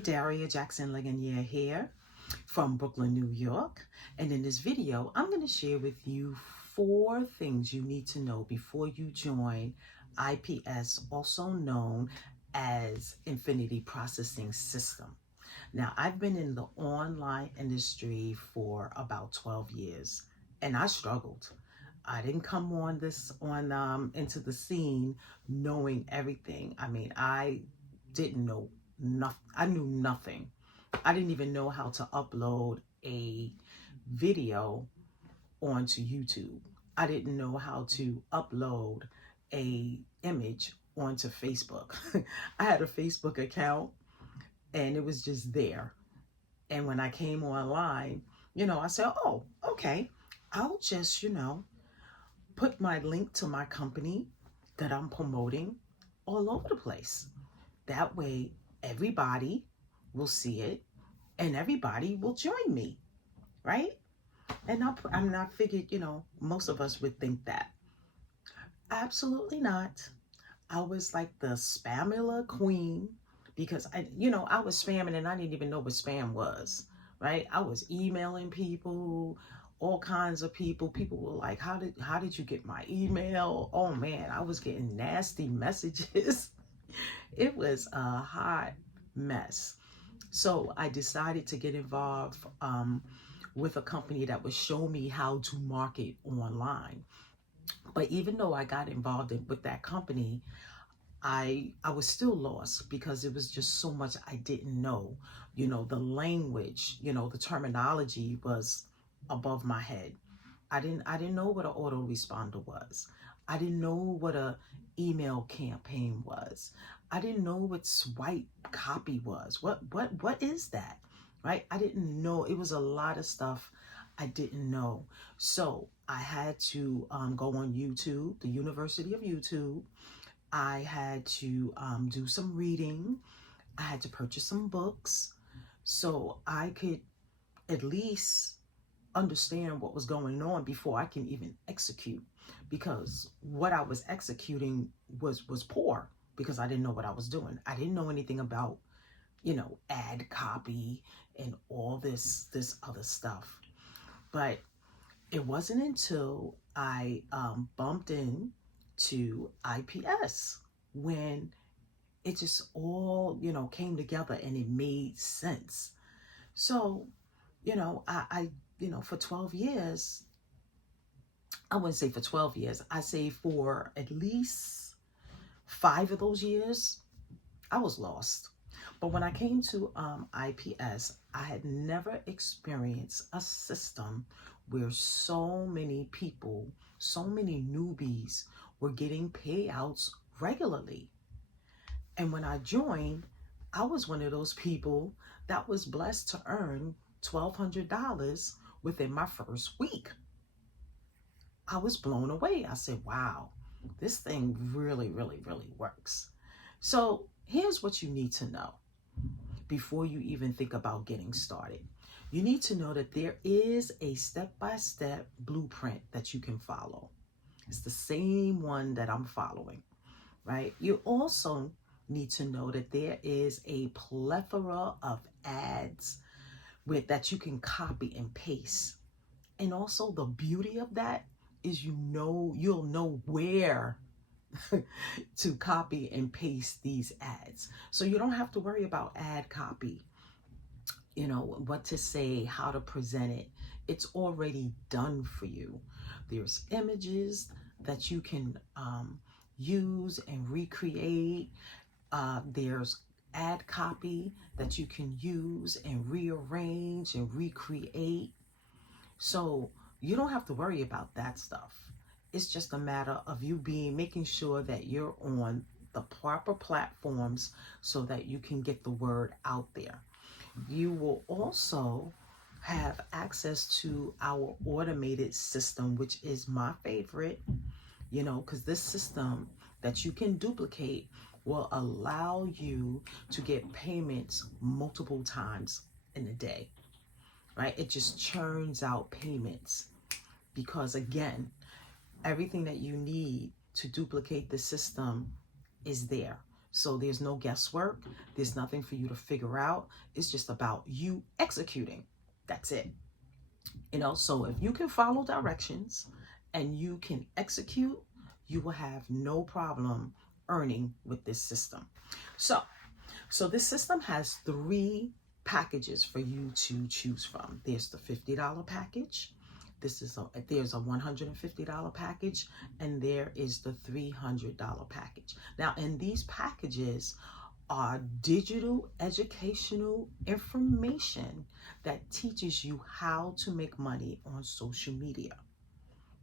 𝐏𝐫𝐨𝐬𝐧𝐢𝐭𝐲 here from Brooklyn, New York. And in this video, I'm going to share with you 4 things you need to know before you join IPS, also known as Infinity Processing System. Now, I've been in the online industry for about 12 years, and I struggled. I didn't come into the scene knowing everything. I mean, I didn't know nothing. I knew nothing. I didn't even know how to upload a video onto YouTube. I didn't know how to upload a image onto Facebook. I had a Facebook account and it was just there. And when I came online, I said, oh, okay, I'll just, put my link to my company that I'm promoting all over the place. That way, everybody will see it and everybody will join me, right? And I'm not figured, most of us would think that. Absolutely not. I was like the spamula queen because I was spamming and I didn't even know what spam was, right? I was emailing people, all kinds of people. People were like, how did you get my email? Oh man, I was getting nasty messages. It was a hot mess. So I decided to get involved with a company that would show me how to market online. But even though I got involved with that company, I was still lost because it was just so much I didn't know. The language, the terminology was above my head. I didn't know what an autoresponder was. I didn't know what a email campaign was. I didn't know what swipe copy was. What is that? Right? I didn't know. It was a lot of stuff I didn't know. So I had to go on YouTube, the University of YouTube. I had to do some reading. I had to purchase some books so I could at least understand what was going on before I can even execute, because what I was executing was poor because I didn't know what I was doing. I didn't know anything about, ad copy and all this other stuff. But it wasn't until I bumped into IPS when it just all, came together and it made sense. So, I for 12 years, I wouldn't say for 12 years, I say for at least 5 of those years, I was lost. But when I came to IPS, I had never experienced a system where so many people, so many newbies were getting payouts regularly. And when I joined, I was one of those people that was blessed to earn $1,200 within my first week. I was blown away. I said, wow, this thing really, really, really works. So here's what you need to know before you even think about getting started. You need to know that there is a step-by-step blueprint that you can follow. It's the same one that I'm following, right? You also need to know that there is a plethora of ads that you can copy and paste. And also the beauty of that is you'll know where to copy and paste these ads. So you don't have to worry about ad copy, what to say, how to present it. It's already done for you. There's images that you can use and recreate. There's ad copy that you can use and rearrange and recreate. So you don't have to worry about that stuff. It's just a matter of you making sure that you're on the proper platforms so that you can get the word out there. You will also have access to our automated system, which is my favorite, because this system that you can duplicate will allow you to get payments multiple times in a day, right? It just churns out payments because, again, everything that you need to duplicate the system is there. So there's no guesswork. There's nothing for you to figure out. It's just about you executing. That's it. So if you can follow directions and you can execute, you will have no problem earning with this system. So this system has 3 packages for you to choose from. There's the $50 package. There's a $150 package, and there is the $300 package. Now, in these packages are digital educational information that teaches you how to make money on social media.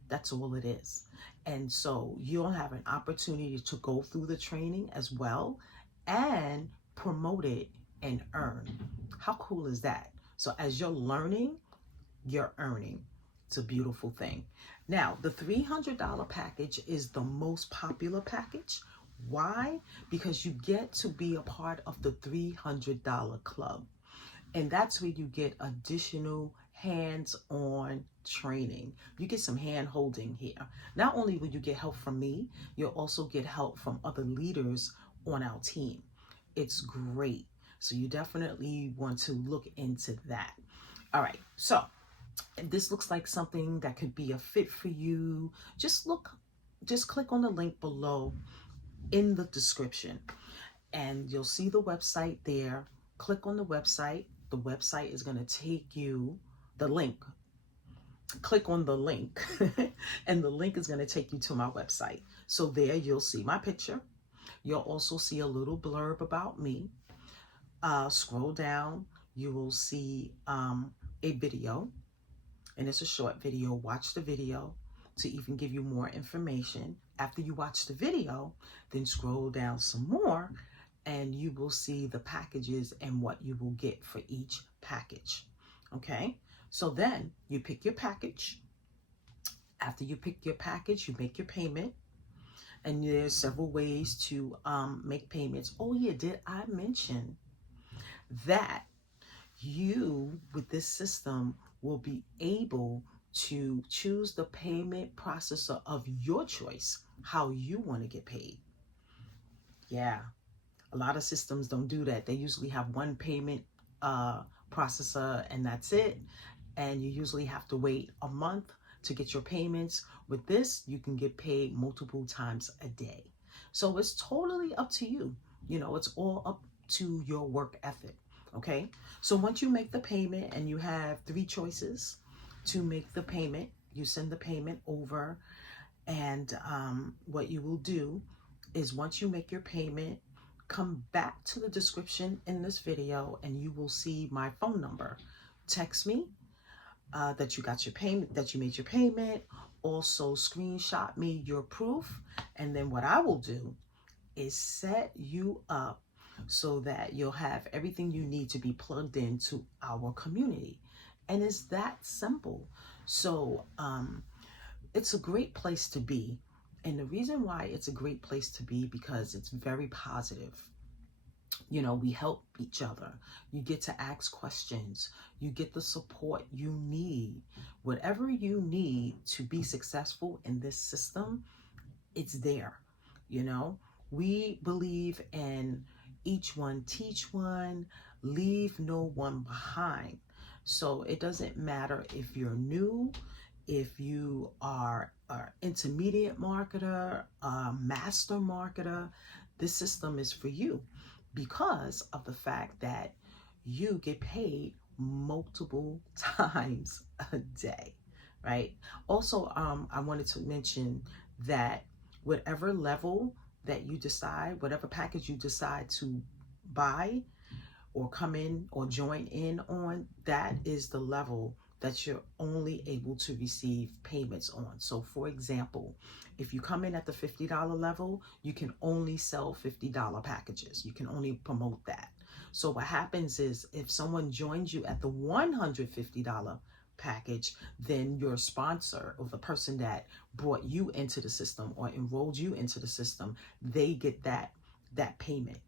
That's all it is. And so you'll have an opportunity to go through the training as well and promote it and earn. How cool is that? So as you're learning, you're earning. It's a beautiful thing. Now, the $300 package is the most popular package. Why? Because you get to be a part of the $300 club. And that's where you get additional hands-on training. You get some hand-holding here. Not only will you get help from me, you'll also get help from other leaders on our team. It's great. So you definitely want to look into that. All right. So if this looks like something that could be a fit for you, just click on the link below in the description and you'll see the website there. Click on the website. The website is going to take you the link. Click on the link and the link is going to take you to my website. So there you'll see my picture. You'll also see a little blurb about me. Scroll down, you will see a video, and it's a short video. Watch the video to even give you more information. After you watch the video, then scroll down some more and you will see the packages and what you will get for each package. Okay, so then you pick your package. After you pick your package, you make your payment. And there's several ways to make payments. Oh yeah, did I mention that you, with this system, will be able to choose the payment processor of your choice, how you want to get paid? Yeah, a lot of systems don't do that. They usually have one payment processor and that's it. And you usually have to wait a month to get your payments. With this, you can get paid multiple times a day. So it's totally up to you. It's all up to your work ethic. Okay, so once you make the payment, and you have 3 choices to make the payment, you send the payment over, and what you will do is, once you make your payment, come back to the description in this video and you will see my phone number. Text me that you got your payment, that you made your payment. Also screenshot me your proof, and then what I will do is set you up so that you'll have everything you need to be plugged into our community. And it's that simple. So it's a great place to be. And the reason why it's a great place to be, because it's very positive. We help each other. You get to ask questions. You get the support you need. Whatever you need to be successful in this system, it's there. We believe in each one teach one, leave no one behind. So it doesn't matter if you're new, if you are an intermediate marketer, a master marketer, this system is for you because of the fact that you get paid multiple times a day, right? Also, I wanted to mention that whatever level that you decide, whatever package you decide to buy or come in or join in on, that is the level that you're only able to receive payments on. So for example, if you come in at the $50 level, you can only sell $50 packages. You can only promote that. So what happens is, if someone joins you at the $150 package, then your sponsor, or the person that brought you into the system or enrolled you into the system, they get that payment.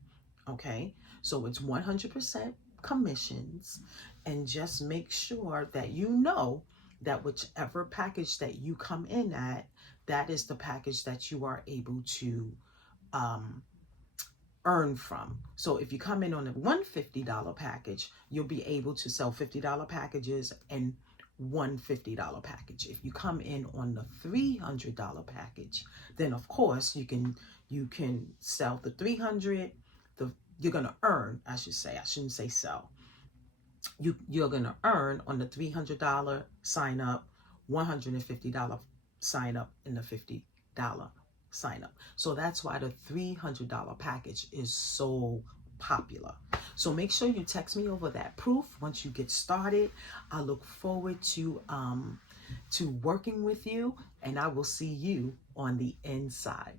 Okay, so it's 100% commissions, and just make sure that you know that whichever package that you come in at, that is the package that you are able to earn from. So if you come in on a $150 package, you'll be able to sell $50 packages and one $50 package. If you come in on the $300 package, then of course you can sell the 300. You're gonna earn, I should say, I shouldn't say sell. You're gonna earn on the $300 sign up, $150 sign up, and the $50 sign up. So that's why the $300 package is so popular. So make sure you text me over that proof once you get started. I look forward to working with you, and I will see you on the inside.